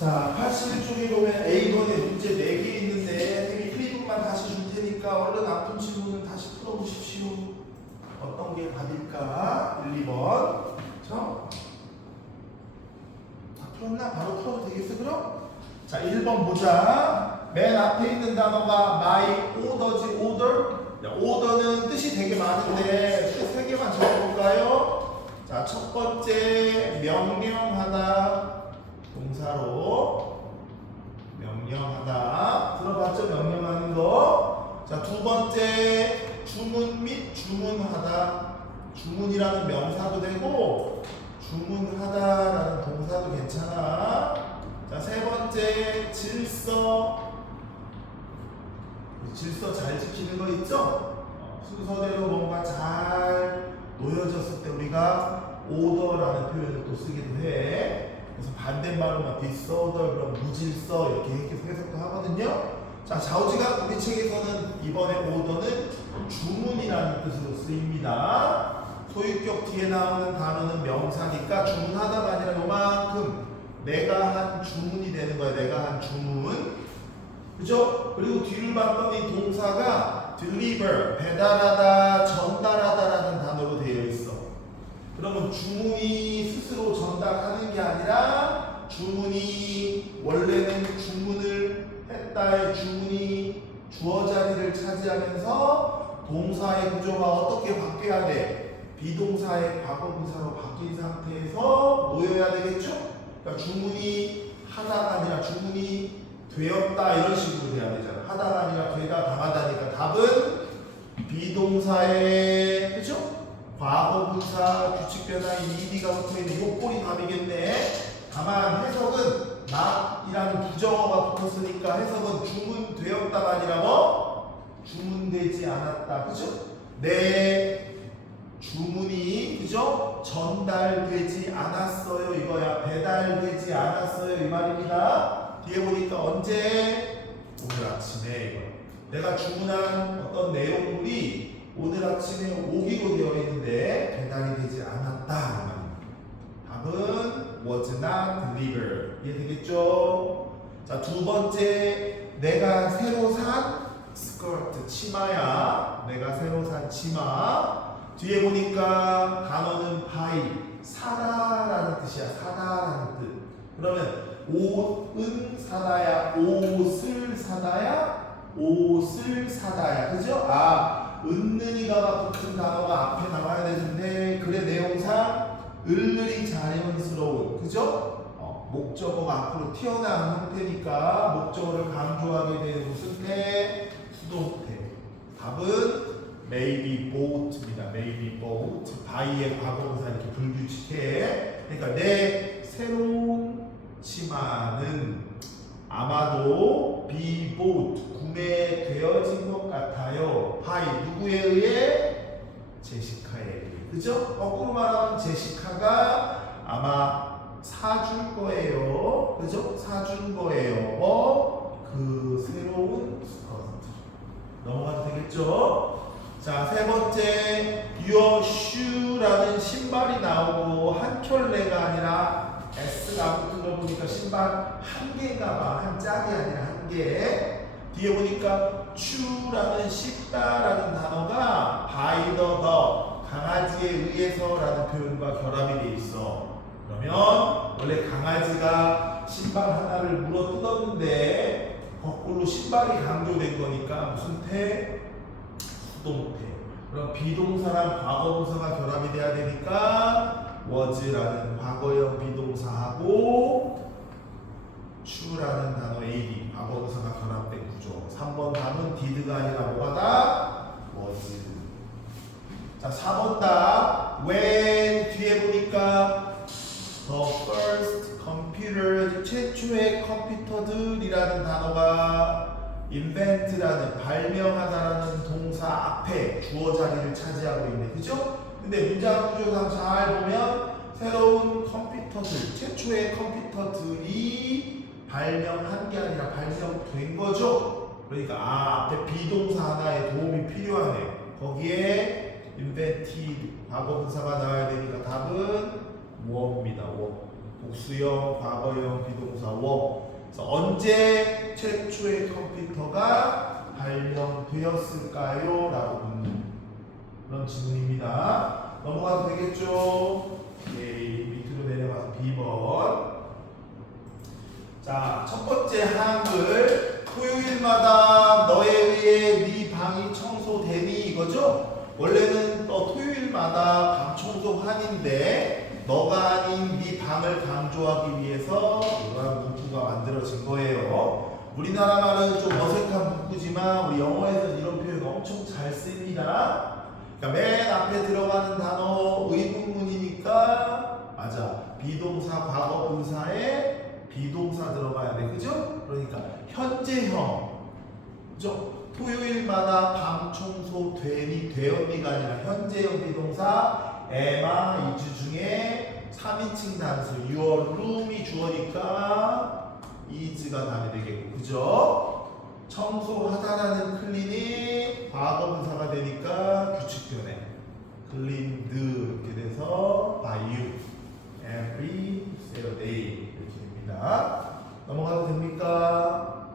자, 81쪽에 보면 A번에 문제 4개 있는데 선생님이 프리북만 다시 줄 테니까 얼른 앞둔 질문은 다시 풀어보십시오. 어떤 게 답일까? 1, 2번. 자, 다 풀었나? 바로 풀어도 되겠어 그럼? 자, 1번 보자. 맨 앞에 있는 단어가 my order지 order. order는 뜻이 되게 많은데 3개만 적어볼까요? 자, 첫 번째 명령하다. 동사로 명령하다. 들어봤죠? 명령하는 거. 자, 두 번째 주문 및 주문하다. 주문이라는 명사도 되고 주문하다라는 동사도 괜찮아. 자, 세 번째 질서. 질서 잘 지키는 거 있죠? 순서대로 뭔가 잘 놓여졌을 때 우리가 오더라는 표현을 또 쓰기도 해. 그래서 반대말로 disorder, 그럼 무질서 이렇게 해석도 하거든요. 자, 좌우지간 우리 책에서는 이번에 order는 주문이라는 뜻으로 쓰입니다. 소유격 뒤에 나오는 단어는 명사니까 주문하다가 아니라 요만큼 내가 한 주문이 되는 거야. 내가 한 주문. 그죠? 그리고 뒤를 봤더니 동사가 deliver, 배달하다, 전달하다라는 단어로 되어 있어. 그러면 주문이 스스로 전달하는 게 아니라 주문이 원래는 주문을 했다의 주문이 주어 자리를 차지하면서 동사의 구조가 어떻게 바뀌어야 돼? 비동사의 과거분사로 바뀐 상태에서 놓여야 되겠죠? 그러니까 주문이 하다가 아니라 주문이 되었다 이런 식으로 돼야 되잖아. 하다가 아니라 되다 당하다니까 답은 비동사의 그죠? 과거분사 규칙 변화인 ed가 붙어있는 요 꼴이 답이겠네. 다만 해석은 not이라는 부정어가 붙었으니까 해석은 주문되었다가 아니라 뭐? 주문되지 않았다. 그죠? 내 주문이 그죠? 전달되지 않았어요 이거야. 배달되지 않았어요 이 말입니다. 뒤에 보니까 언제? 오늘 아침에 이거. 내가 주문한 어떤 내용물이 오늘 아침에 오기로 되어 있는데 배달이 되지 않았다. 답은 was not delivered. 이해되겠죠? 자, 두 번째 내가 새로 산 스커트 치마야. 내가 새로 산 치마. 뒤에 보니까 단어는 buy 사다라는 뜻이야. 사다라는 뜻. 그러면 옷은 사다야, 옷을 사다야, 옷을 사다야. 그죠? 아, 은는이가 붙은 단어가 앞에 나와야 되는데 그래 내용상 을을이 자연스러운 그죠? 목적어가 앞으로 튀어나온 형태니까 목적어를 강조하게 되는 무슨 태? 수동태. 답은 maybe boat입니다. maybe boat. by의 과거분사 이렇게 불규칙해. 그러니까 내 새로운 치마는 아마도 be bought 구매되어진 것 같아요. by 누구에 의해? 제시카에 의해. 그죠? 거꾸로 말하면 제시카가 아마 사줄 거예요. 그죠? 사준 거예요. 그 새로운 스커트. 넘어가도 되겠죠? 자, 세 번째 your shoe라는 신발이 나오고 한 켤레가 아니라 S가 붙은 거 보니까 신발 한 개인가 봐. 한 짝이 아니라 한 개. 뒤에 보니까 chew라는 씹다라는 단어가 by the 강아지에 의해서라는 표현과 결합이 돼 있어. 그러면 원래 강아지가 신발 하나를 물어 뜯었는데 거꾸로 신발이 강조된 거니까 무슨 태? 수동태. 그럼 비동사랑 과거분사가 결합이 돼야 되니까 was라는 과거형 비동사하고 chew라는 단어 AD 과거분사가 결합된 구조. 3번 답은 did가 아니라 뭐가 다? was. 자, 4번 답 when 뒤에 보니까 the first computer 최초의 컴퓨터들이라는 단어가 invent라는 발명하다라는 동사 앞에 주어 자리를 차지하고 있네. 그죠? 근데 문장 구조상 잘 보면 새로운 컴퓨터들, 최초의 컴퓨터들이 발명한 게 아니라 발명된 거죠. 그러니까 앞에 비동사 하나의 도움이 필요하네. 거기에 invented 과거분사가 나와야 되니까 답은 war입니다. war. 복수형, 과거형, 비동사 워. 그래서 언제 최초의 컴퓨터가 발명되었을까요? 라고 묻는 그런 질문입니다. 넘어가도 되겠죠? 오케이. 밑으로 내려가서 B번. 자, 첫 번째 한글. 토요일마다 너에 의해 네 방이 청소되니 이거죠? 원래는 토요일마다 방 청소하는데 너가 아닌 네 방을 강조하기 위해서 이러한 문구가 만들어진 거예요. 우리나라 말은 좀 어색한 문구지만 우리 영어에서는 이런 표현 엄청 잘 씁니다. 그러니까 맨 앞에 들어가는 단어 의문문이니까 맞아. 비동사 과거 분사에 비동사 들어가야 돼. 그죠? 그러니까 현재형. 그죠? 토요일마다 방 청소 되었니가 아니라 현재형 비동사 에마 2주 중에 3인칭 단수 your room이 주어니까 is가 답이 되겠고. 그죠? 청소하다라는 클린이 과거 분사가 되니까 규칙 변해. cleaned 이렇게 돼서 by you every Saturday 넘어가도 됩니까?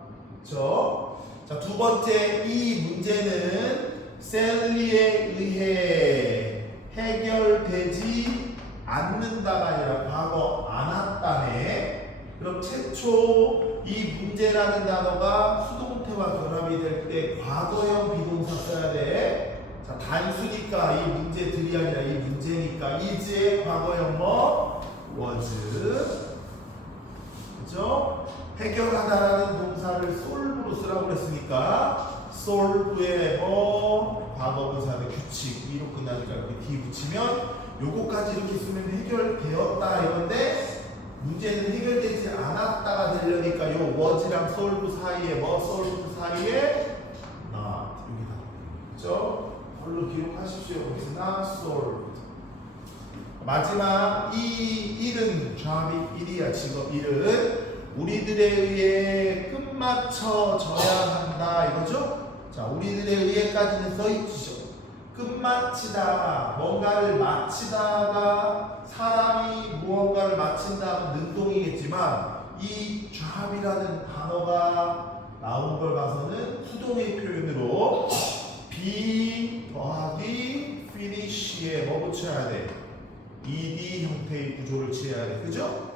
그렇죠? 자, 두 번째 이 문제는 셀리에 의해 해결되지 않는다가 아니라 과거 안 왔다네. 그럼 최초 이 문제라는 단어가 수동태와 결합이 될 때 과거형 비동사 써야 돼. 자, 단수니까 이 문제들이 아니라 이 문제니까 is의 과거형 뭐? was. 그죠? 해결하다라는 동사를 solve로 쓰라고 그랬으니까 solve의 뭐 과거분사의 규칙 위로 끝나니까 이렇게 D 붙이면 요거까지 이렇게 쓰면 해결되었다 이건데 문제는 해결되지 않았다가 되려니까 요 was랑 solve 사이에 뭐 solve 사이에 not 여기다. 그죠? 얼른 기록하십시오. It's not solved. 마지막 이 일은 job이 일이야. 직업 일은 우리들에 의해 끝마쳐져야 한다 이거죠? 자, 우리들에 의해까지는 써있죠. 끝마치다가 뭔가를 마치다가 사람이 무언가를 마친다면 능동이겠지만 이 job이라는 단어가 나온 걸 봐서는 수동의 표현으로 be 더하기 finish에 뭐 붙여야 돼? ed 형태의 구조를 취해야 돼. 그죠?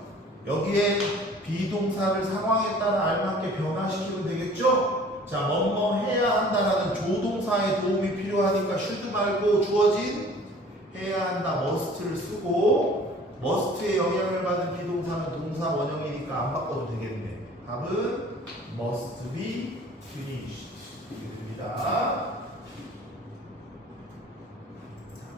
여기에 비동사를 상황에 따라 알맞게 변화시키면 되겠죠? 자, 뭐뭐 해야 한다라는 조동사의 도움이 필요하니까 should 말고 주어진 해야 한다 must를 쓰고 must의 영향을 받은 비동사는 동사 원형이니까 안 바꿔도 되겠네. 답은 must be finished 이렇게 됩니다.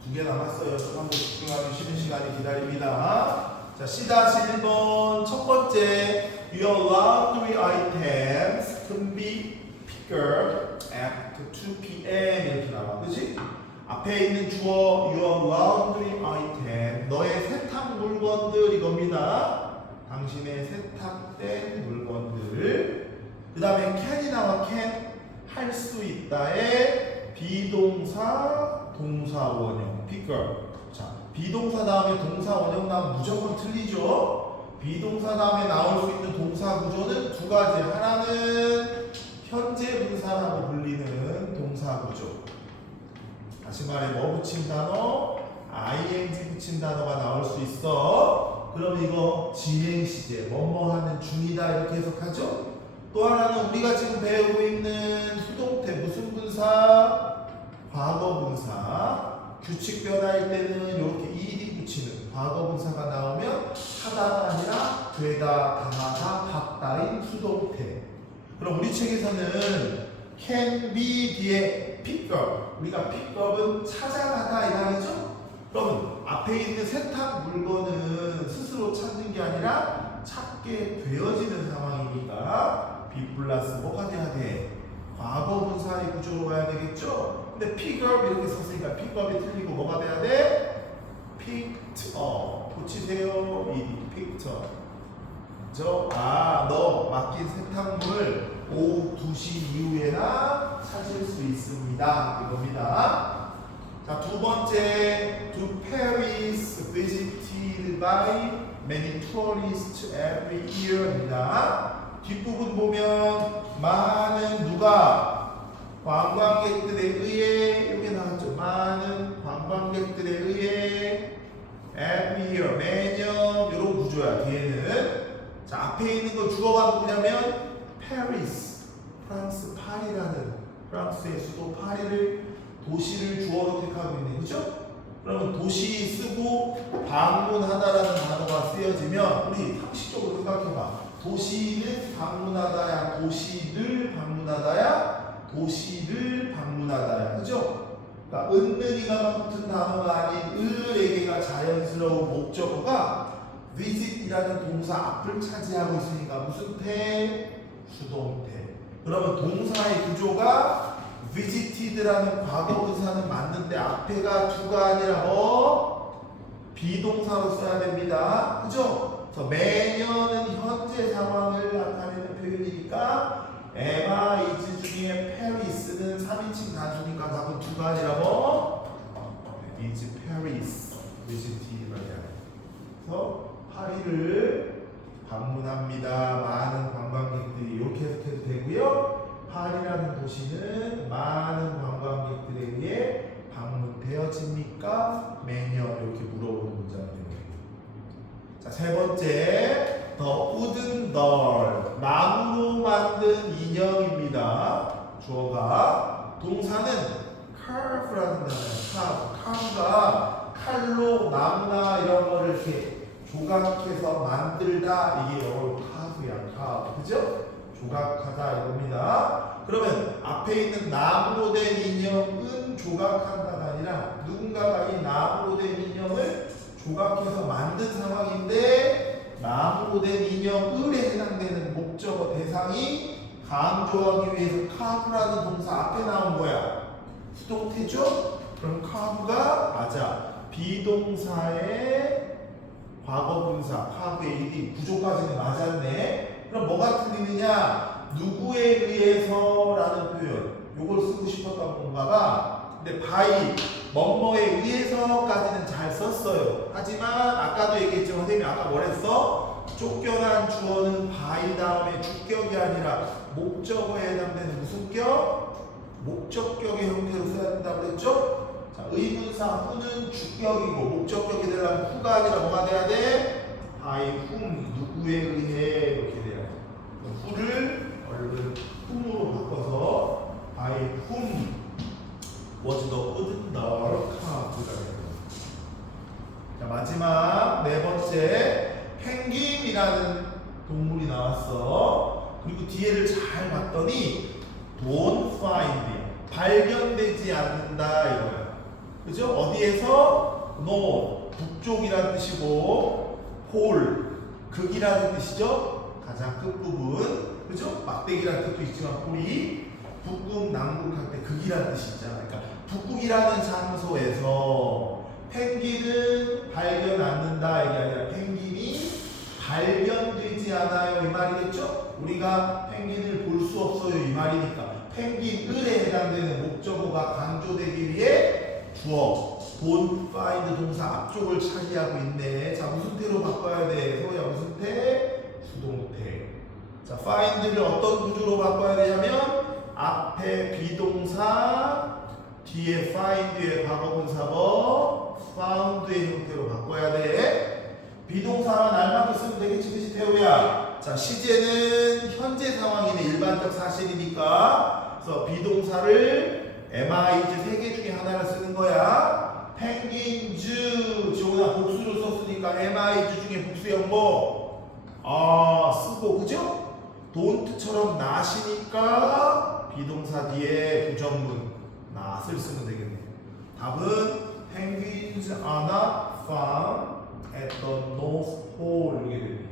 두 개 남았어요. 조금 더 집중하기 쉬는 시간이 기다립니다. 자, C-1번 첫 번째 Your laundry items can be picked up at 2 p.m. 이렇게 나와. 그치? 앞에 있는 주어 Your laundry item 너의 세탁 물건들 이겁니다. 당신의 세탁된 물건들. 그 다음에 can이 나와. can 할 수 있다의 비동사 동사 원형 pick up. 자, 비동사 다음에 동사 원형 나오면 무조건 틀리죠. 비동사 다음에 나올 수 있는 동사 구조는 두 가지. 하나는 현재 분사라고 불리는 동사 구조. 다시 말해 뭐 붙인 단어? ing 붙인 단어가 나올 수 있어. 그럼 이거 진행 시제 뭐뭐 하는 중이다 이렇게 해석하죠. 또 하나는 우리가 지금 배우고 있는 수동태 무슨 분사? 과거 분사. 규칙 변화일 때는 이렇게 ed 붙이는 과거 분사가 나오면 하다가 아니라 되다, 당하다, 봤다인 수동태. 그럼 우리 책에서는 can be 뒤에 pick up. 우리가 pick up은 찾아가다 이 말이죠. 그러면 앞에 있는 세탁 물건은 스스로 찾는 게 아니라 찾게 되어지는 상황이니까 be 플러스 뭐가 돼야 돼? 과거 분사의 구조로 가야 되겠죠? 근데 pick up 이렇게 썼으니까 pick up이 틀리고 뭐가 돼야 돼? picked up. 붙이세요. picked up. 그죠? 아, 너 맡긴 세탁물 오후 2시 이후에나 찾을 수 있습니다. 이겁니다. 자, 두 번째, to Paris visited by many tourists every year입니다. 뒷부분 보면 많은 누가 관광객들에 의해 여기 나왔죠. 많은 관광객들에 의해 every year 매년 이런 구조야. 뒤에는 자 앞에 있는 거 주어가 누구냐면 Paris 프랑스 파리라는 프랑스의 수도 파리를 도시를 주어로 택하고 있네. 그죠? 그러면 도시 쓰고 방문하다라는 단어가 쓰여지면 우리 상식적으로 생각해봐. 도시는 방문하다야, 도시를 방문하다야, 도시를 방문하다야. 그죠? 그러니까 은는이가 붙은 단어가 아닌 을에게가 자연스러운 목적어가 visit이라는 동사 앞을 차지하고 있으니까 무슨 태? 수동태. 그러면 동사의 구조가 visited라는 과거분사는 맞는데 앞에가 to가 아니라 비동사로 써야 됩니다. 그죠? 그래서 매년은 현재 상황을 나타내는 표현이니까 am, is 중에 Paris는 3인칭 단수니까 답은 to가 아니라 is Paris visited라고 해요. 그래서 파리를 방문합니다. 많은 관광객들이 이렇게 해석해도 되고요. 파리라는 도시는 많은 관광객들에 의해 방문되어집니까? 매년 이렇게 물어보는 문장이 됩니다. 자, 세 번째 The wooden doll 나무로 만든 인형입니다. 주어가 동사는 carve라는 단어예요. carve가 칼로 나무나 이런 거를 이렇게 조각해서 만들다 이게 영어로 carve야. carve 그죠? 조각하다 이겁니다. 그러면 앞에 있는 나무로 된 인형은 조각한다가 아니라 누군가가 이 나무로 된 인형을 조각해서 만든 상황인데 나무로 된 인형을에 해당되는 목적어 대상이 강조하기 위해서 carve라는 동사 앞에 나온 거야. 수동태죠? 그럼 carve가 맞아. 비동사의 과거분사 carve의 ed 구조까지는 맞았네. 그럼 뭐가 틀리느냐? 누구에 의해서라는 표현. 요걸 쓰고 싶었던 건가가. 근데 by 뭐뭐에 의해서까지는 잘 썼어요. 하지만 아까도 얘기했지만 선생님이 아까 뭐랬어? 쫓겨난 주어는 by 다음에 주격이 아니라 목적어에 해당되는 무슨 격? 목적격의 형태로 써야 된다고 그랬죠? 자, 의문사 후는 주격이고 목적격이 되려면 후가 아니라 뭐가 돼야 돼? by whom 누구에 의해 이렇게 돼야 돼. 후를 얼른 whom으로 바꿔서 by whom was the wooden doll carved가 됩니다. 자, 마지막 네 번째 펭귄이라는 동물이 나왔어. 그리고 뒤에를 잘 봤더니 don't find 발견되지 않는다 이거야. 그죠? 어디에서? no 북쪽이라는 뜻이고 폴 극이라는 뜻이죠. 가장 끝부분 그죠? 막대기라는 뜻도 있지만 폴이 북극 남극 할 때 극이라는 뜻이 있잖아. 그러니까 북극이라는 장소에서 펭귄은 발견 않는다 이게 아니라 펭귄이 발견되지 않아요 이 말이겠죠? 우리가 펭귄을 볼 수 없어요 이 말이니까 펭귄을에 해당되는 목적어가 강조되기 위해 주어 don't find 동사 앞쪽을 차지하고 있네. 자 무슨 태로 바꿔야 돼? 소야 무슨 태? 수동태. 자 find를 어떤 구조로 바꿔야 되냐면 앞에 비동사 뒤에 find의 과거분사법 found의 형태로 바꿔야 돼. 비동사만 알맞게 쓰면 되겠지 그치 태호야? 자 시제는 현재 상황이네 일반적 사실이니까 그래서 비동사를 MI즈 3개 중에 하나를 쓰는 거야. 펭귄즈 지호나 복수를 썼으니까 MI즈 중에 복수형 뭐? 쓰고 그죠? don't처럼 not이니까 비동사 뒤에 부정문 not을 쓰면 되겠네. 답은 penguins are not found at the North Pole 이렇게 됩니다.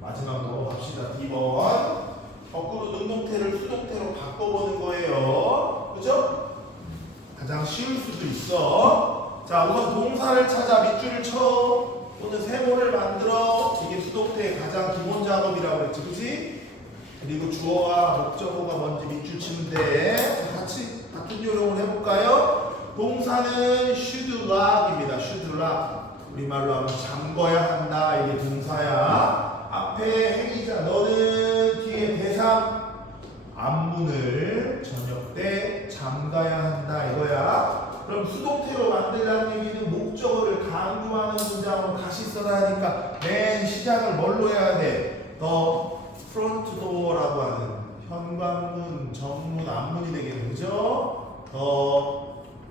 마지막 넘어갑시다. D번 거꾸로 능동태를 수동태로 바꿔보는 거예요. 그죠? 가장 쉬울 수도 있어. 자 우선 동사를 찾아 밑줄을 쳐 또는 세모를 만들어 이게 수동태의 가장 기본 작업이라고 했지 그치? 그리고 주어와 목적어가 뭔지 밑줄 치면 돼. 같이 같은 요령을 해볼까요? 동사는 should lock입니다. should lock 우리말로 하면 잠궈야 한다. 이게 동사야. 앞에 행위자 너는 뒤에 대상 앞문을 저녁 때 잠가야 한다 이거야. 그럼 수동태로 만들라는 얘기는 목적어를 강조하는 문장으로 다시 써야 하니까 맨 시작을 뭘로 해야 돼? The front door라고 하는 현관문, 정문, 앞문이 되겠네. 그죠?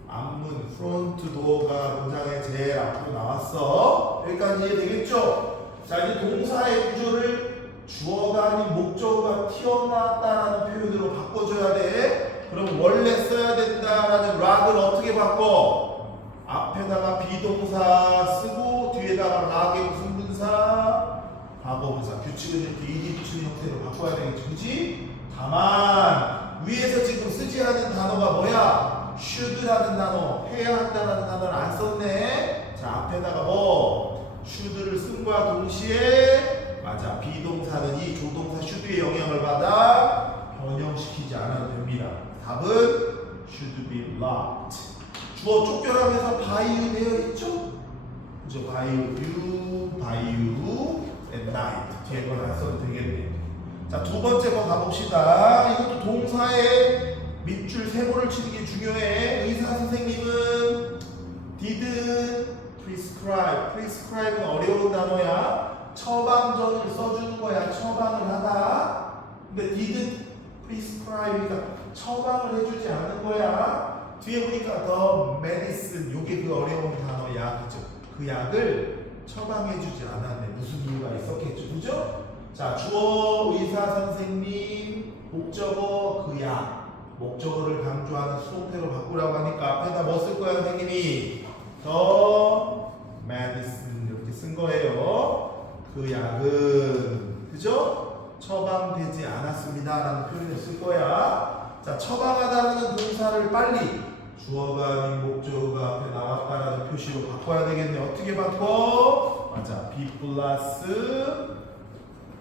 앞문, 프론트 도어가 문장의 제일 앞으로 나왔어. 여기까지 이해되겠죠? 자, 이제 동사의 구조를 주어가 아닌 목적어가 튀어나왔다라는 표현으로 바꿔줘야 돼. 그럼 원래 써야 된다라는 락을 어떻게 바꿔? 앞에다가 비동사 쓰고 뒤에다가 락의 무슨 분사? 과거분사. 규칙은 이렇게 ED 붙이는 형태로 바꿔야 되겠지. 그치? 다만 위에서 지금 쓰지 않은 단어가 뭐야? should라는 단어, 해야 한다는 단어를 안 썼네. 자, 앞에다가 뭐 should를 쓴 거와 동시에 맞아, 비동사는 이 조동사 should의 영향을 받아 변형시키지 않아도 됩니다. 답은 should be locked. 주어 쫓겨나면서 by you 되어 있죠? 그죠? by you, at night. 뒤에 건 안 써도 되겠네. 자, 두 번째 거 가봅시다. 이것도 동사에 밑줄 세모를 치는 게 중요해. 의사 선생님은 did prescribe는 어려운 단어야. 처방전을 써주는 거야. 처방을 하다. 근데 did prescribe니까 처방을 해주지 않은 거야. 뒤에 보니까 the medicine, 요게 그 어려운 단어야. 그죠? 그 약을 처방해주지 않았네. 무슨 이유가 있었겠죠? 그죠? 자, 주어 의사 선생님, 목적어 그 약, 목적어를 강조하는 수동태로 바꾸라고 하니까 앞에다 뭐 쓸 거야 선생님이? the medicine 이렇게 쓴 거예요. 그 약은 그죠? 처방되지 않았습니다 라는 표현을 쓸 거야. 자, 처방하다는 동사를 빨리 주어가 아닌 목적어가 앞에 나왔다라는 표시로 바꿔야 되겠네. 어떻게 바꿔? 맞아, be 플러스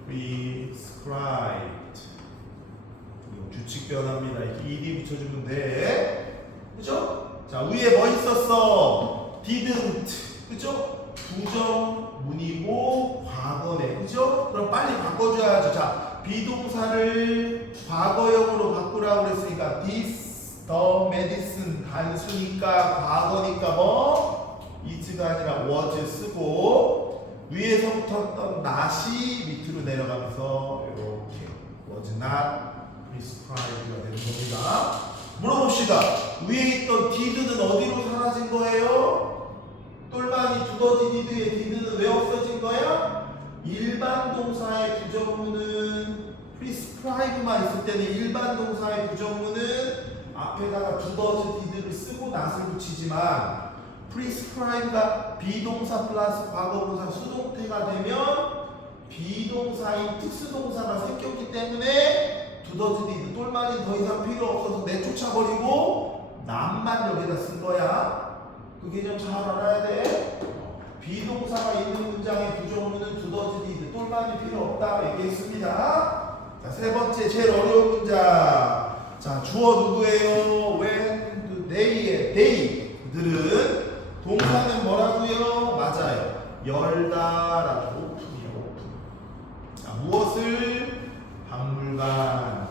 prescribed. 이거 규칙 변화입니다. 이렇게 ed 붙여주면 돼. 그죠? 자, 위에 뭐 있었어? didn't. 그죠? 부정문이고 과거네. 그죠? 그럼 빨리 바꿔줘야죠. 자, 비동사를 과거형으로 바꾸라고 그랬으니까 this, the medicine 단수니까 과거니까 뭐? is가 아니라 was 쓰고 위에서부터 떤 not이 밑으로 내려가면서 이렇게 was not prescribed가 되는 겁니다. 물어봅시다. 위에 있던 did는 어디로 사라진 거예요? 똘마니 두더지 did의 did는 왜 없어진 거야? 일반 동사의 부정문은 prescribe만 있을 때는 일반 동사의 부정문은 앞에다가 두더지 did를 쓰고 not을 붙이지만 prescribe가 비동사 플러스 과거분사 수동태가 되면 비동사인 특수동사가 생겼기 때문에 두더지 did, 똘마니 더 이상 필요 없어서 내쫓아버리고 not만 여기다 쓴 거야. 그 개념 잘 알아야 돼. 비동사가 있는 문장의 부정문은 두더지 did, 똘마니 필요 없다 얘기했습니다. 자, 세 번째 제일 어려운 문장. 자, 주어 누구예요? when, they의 they. 그들은 동사는 뭐라고요? 맞아요. 열다라고 오픈이요. 오픈. 자, 무엇을? 박물관.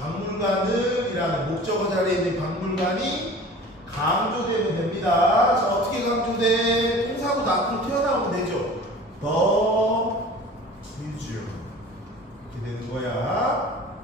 박물관은 이라는 목적어 자리에 있는 박물관이 강조되면 됩니다. 자, 어떻게 강조돼? 동사보다 앞으로 튀어나오면 되죠. The museum. 이렇게 되는 거야.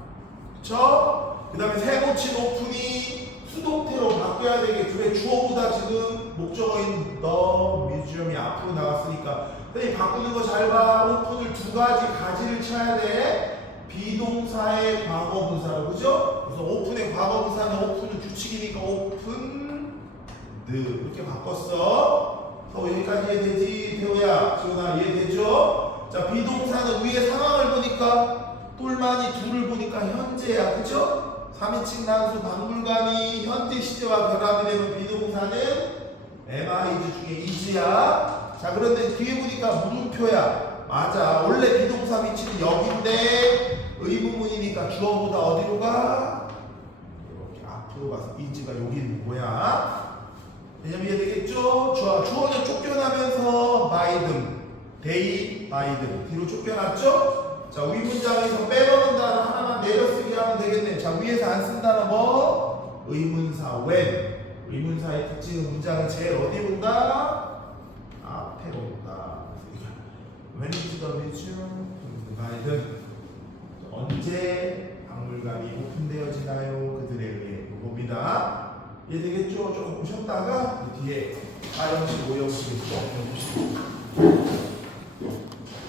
그쵸? 그 다음에 세모친 오픈이 수동태로 바꿔야 되겠죠. 왜 주어보다 지금 목적어인 the museum이 앞으로 나왔으니까. 근데 바꾸는 거 잘 봐. 오픈을 두 가지를 쳐야 돼. 비동사의 과거분사로, 그죠? 그래서 오픈의 과거분사는 오픈은 규칙이니까 오픈 이렇게 바꿨어. 여기까지 이해되지? 태호야, 지훈아 이해되죠? 자, 비동사는 위에 상황을 보니까 똘마니 둘을 보니까 현재야, 그죠? 3인칭 단수 박물관이 현재 시제와 결합이 되면 비동사는 MIG 중에 is야. 자, 그런데 뒤에 보니까 물음표야. 맞아. 원래 비동사 위치는 여기인데 의문문이니까 주어보다 어디로 가? 이렇게 앞으로 가서 is가 여기 있는 거야. 왜냐면 이해 되겠죠? 좋아. 주어는 쫓겨나면서 by them, they by them 뒤로 쫓겨났죠? 자, 위 문장에서 빼먹은 단어 하나만 내려쓰기 하면 되겠네. 자, 위에서 안 쓴 단어 뭐? 의문사 when. 의문사의 특징은 문장은 제일 어디 본다? 앞에 본다. When is the museum provided? 언제 박물관이 오픈되어지나요? 그들에 의해 봅니다. 이해되겠죠? 조금 보셨다가 그 뒤에 4형식, 5형식을 좀 보시고